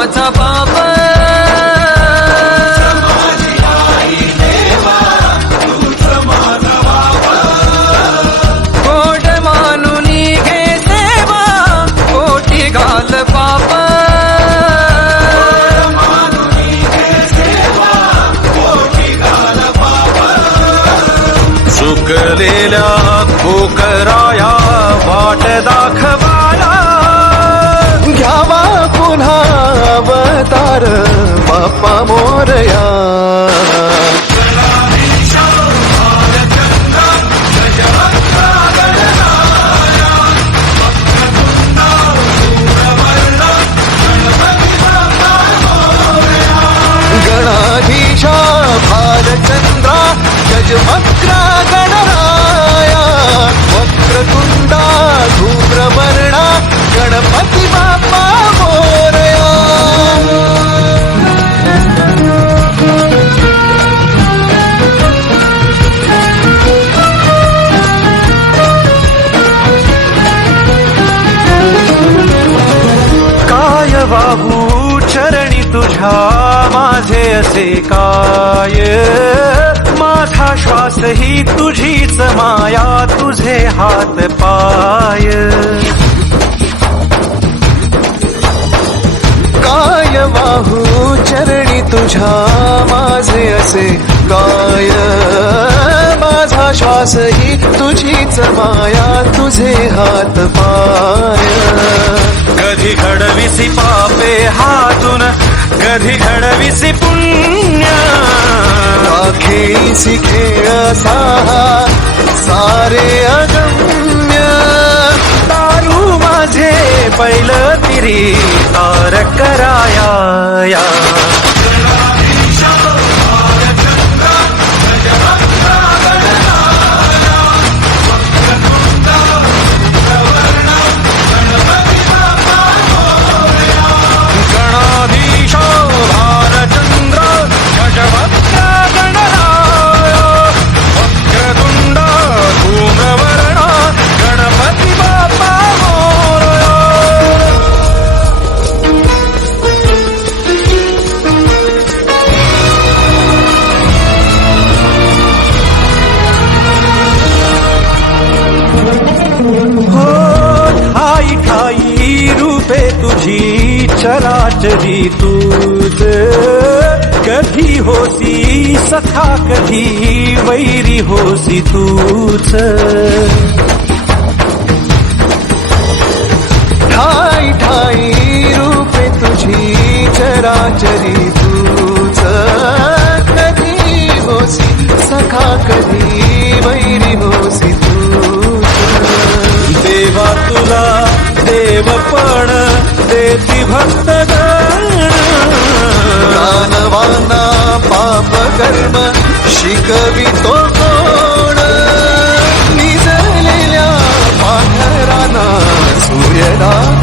माझा बाप कोट मानून घे सेवा कोटी घाल पाप चुकलेल्या खोकराया वाट दाखवाया घ्यावा पुन्हा अवतार बाप्पा मोरया गणाधीशा भालचंद्रा गजवक्रा गणराया वक्रतुंडा धूम्रवर्णा गणपती बाप्पा मोरया काय वाहू चरणी तुझ्या माझे असे काय माझा श्वास ही तुझीच माया तुझे हात पाय काय वाहू चरणी तुझ्या माझे असे काय माझा श्वास ही तुझीच माया तुझे हात पाय कधी घडविसी पापे हातून कधी घडविसी पुण्य खेळीसी खेळ साहा सारे अगम्य दारू माझे पहिलं तिरी तार कराया या गणाधीश भालचंद्र गजवक्र गणराय वक्रतुंड धूम्रवर्ण गणपती बाप्पा मोरया हो ठाई ठाई रूपे तुझी चराचरी तूच कधी होसी सखा कधी वैरी होसी तूच ठाई ठाई रूपे तुझी चराचरी तूच कधी होसी सखा कधी वैरी होसी तूच देवा तुला देवपण देती भक्तगण दानवांना पाप कर्म शिकवितो कोण निजलेल्या पाखरांना सूर्यदान